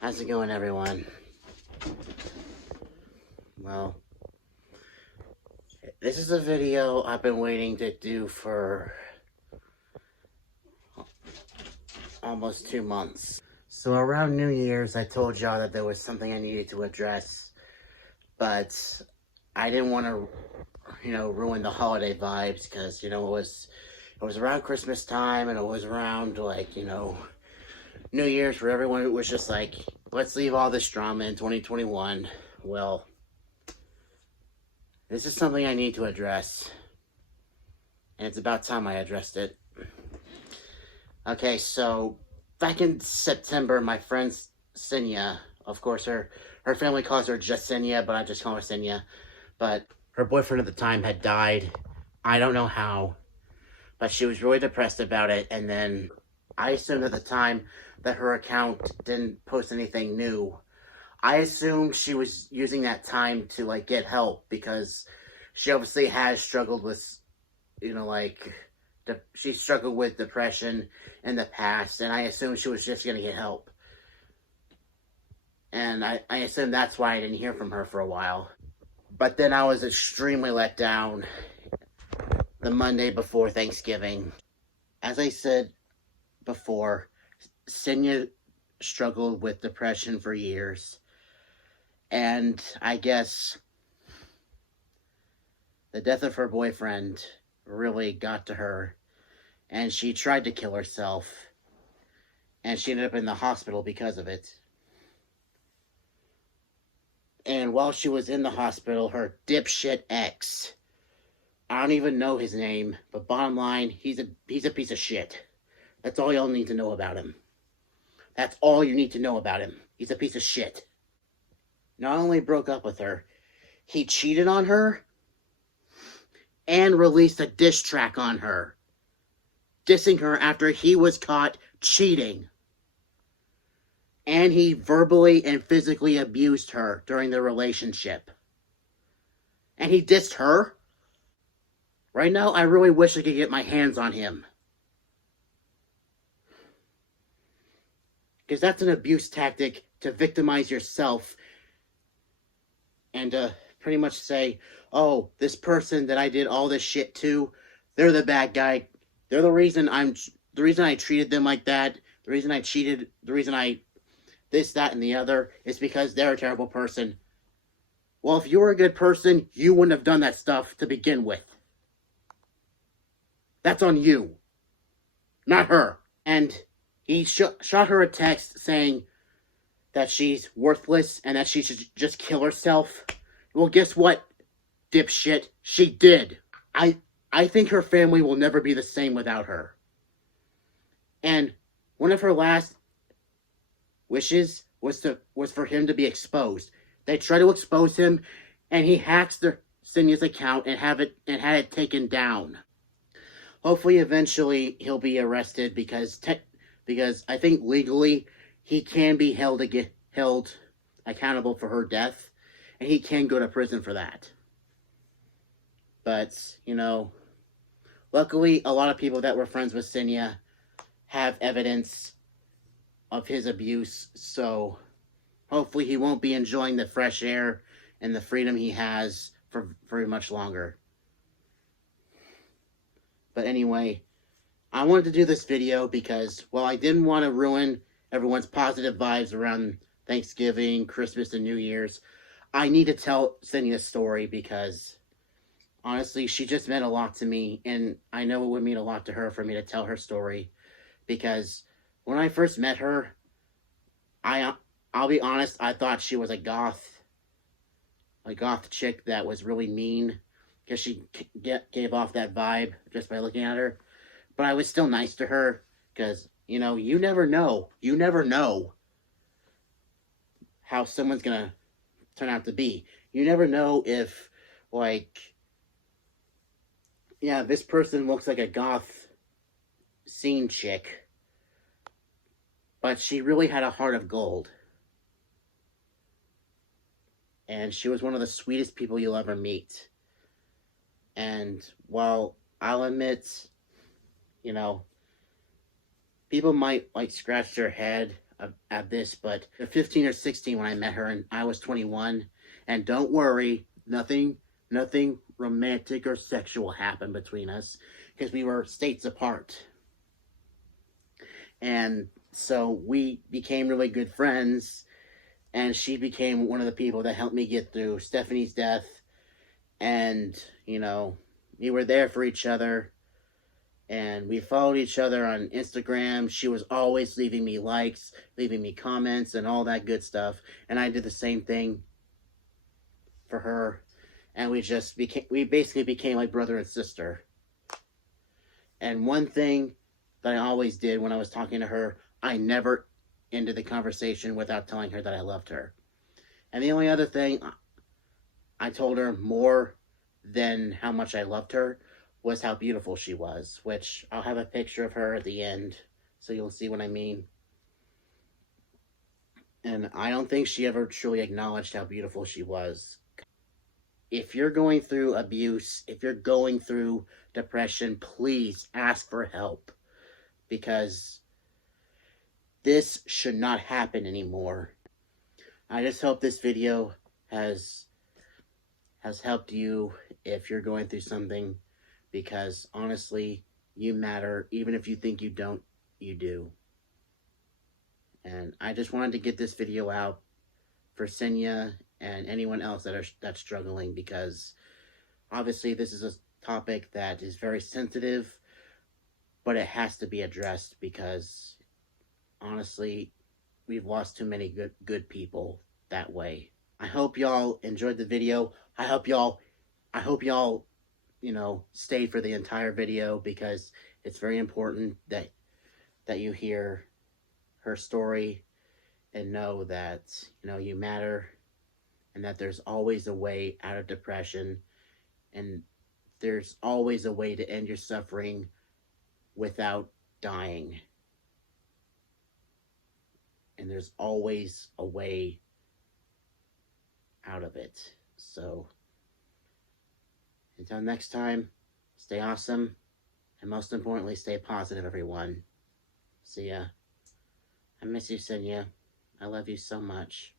How's it going, everyone? Well, this is a video I've been waiting to do for almost 2 months. So around New Year's, I told y'all that there was something I needed to address, but I didn't want to, ruin the holiday vibes because, it was around Christmas time and it was around, New Year's where everyone was just like, let's leave all this drama in 2021. Well, this is something I need to address, and it's about time I addressed it. Okay, so back in September, my friend Senia, of course, her family calls her just Senia, but I just call her Senia. But her boyfriend at the time had died. I don't know how, but she was really depressed about it. And then I assumed at the time that her account didn't post anything new. I assumed she was using that time to get help because she obviously has struggled with, she struggled with depression in the past, and I assumed she was just going to get help. And I assumed that's why I didn't hear from her for a while. But then I was extremely let down the Monday before Thanksgiving. As I said before, Senia struggled with depression for years. And I guess the death of her boyfriend really got to her. And she tried to kill herself. And she ended up in the hospital because of it. And while she was in the hospital, her dipshit ex, I don't even know his name, but bottom line, he's a piece of shit. That's all y'all need to know about him. That's all you need to know about him. He's a piece of shit. Not only broke up with her, he cheated on her and released a diss track on her, dissing her after he was caught cheating. And he verbally and physically abused her during the relationship. And he dissed her? Right now, I really wish I could get my hands on him. Because that's an abuse tactic to victimize yourself and to pretty much say, oh, this person that I did all this shit to, they're the bad guy. They're the reason I treated them like that. The reason I cheated, the reason I this, that, and the other is because they're a terrible person. Well, if you were a good person, you wouldn't have done that stuff to begin with. That's on you, not her. And he shot her a text saying that she's worthless and that she should just kill herself. Well, guess what, dipshit? She did. I think her family will never be the same without her. And one of her last wishes was for him to be exposed. They try to expose him, and he hacks Senia's account and had it taken down. Hopefully, eventually, he'll be arrested because I think legally he can be held accountable for her death, and he can go to prison for that. But luckily, a lot of people that were friends with Senia have evidence of his abuse, so hopefully he won't be enjoying the fresh air and the freedom he has for very much longer. But anyway, I wanted to do this video because, well, I didn't want to ruin everyone's positive vibes around Thanksgiving, Christmas, and New Year's. I need to tell Senia's story because, honestly, she just meant a lot to me, and I know it would mean a lot to her for me to tell her story, because when I first met her, I'll be honest, I thought she was a goth chick that was really mean, because she gave off that vibe just by looking at her. But I was still nice to her, because, you never know. You never know how someone's gonna turn out to be. You never know if, this person looks like a goth scene chick, but she really had a heart of gold. And she was one of the sweetest people you'll ever meet. And while I'll admit, people might scratch their head at this, but 15 or 16 when I met her, and I was 21. And don't worry, nothing romantic or sexual happened between us because we were states apart. And so we became really good friends, and she became one of the people that helped me get through Stephanie's death. And, you know, we were there for each other, and we followed each other on Instagram. She was always leaving me likes, leaving me comments, and all that good stuff. And I did the same thing for her. And we basically became like brother and sister. And one thing that I always did when I was talking to her, I never ended the conversation without telling her that I loved her. And the only other thing I told her more than how much I loved her was how beautiful she was, which I'll have a picture of her at the end so you'll see what I mean. And I don't think she ever truly acknowledged how beautiful she was. If you're going through abuse, if you're going through depression, please ask for help, because this should not happen anymore. I just hope this video has helped you if you're going through something, because honestly, you matter. Even if you think you don't, you do. And I just wanted to get this video out for Senia and anyone else that's struggling, because obviously this is a topic that is very sensitive, but it has to be addressed, because honestly, we've lost too many good people that way. I hope y'all enjoyed the video. I hope y'all, you know, stay for the entire video, because it's very important that you hear her story and know that, you know, you matter, and that there's always a way out of depression, and there's always a way to end your suffering without dying. And there's always a way out of it. So, until next time, stay awesome, and most importantly, stay positive, everyone. See ya. I miss you, Senia. I love you so much.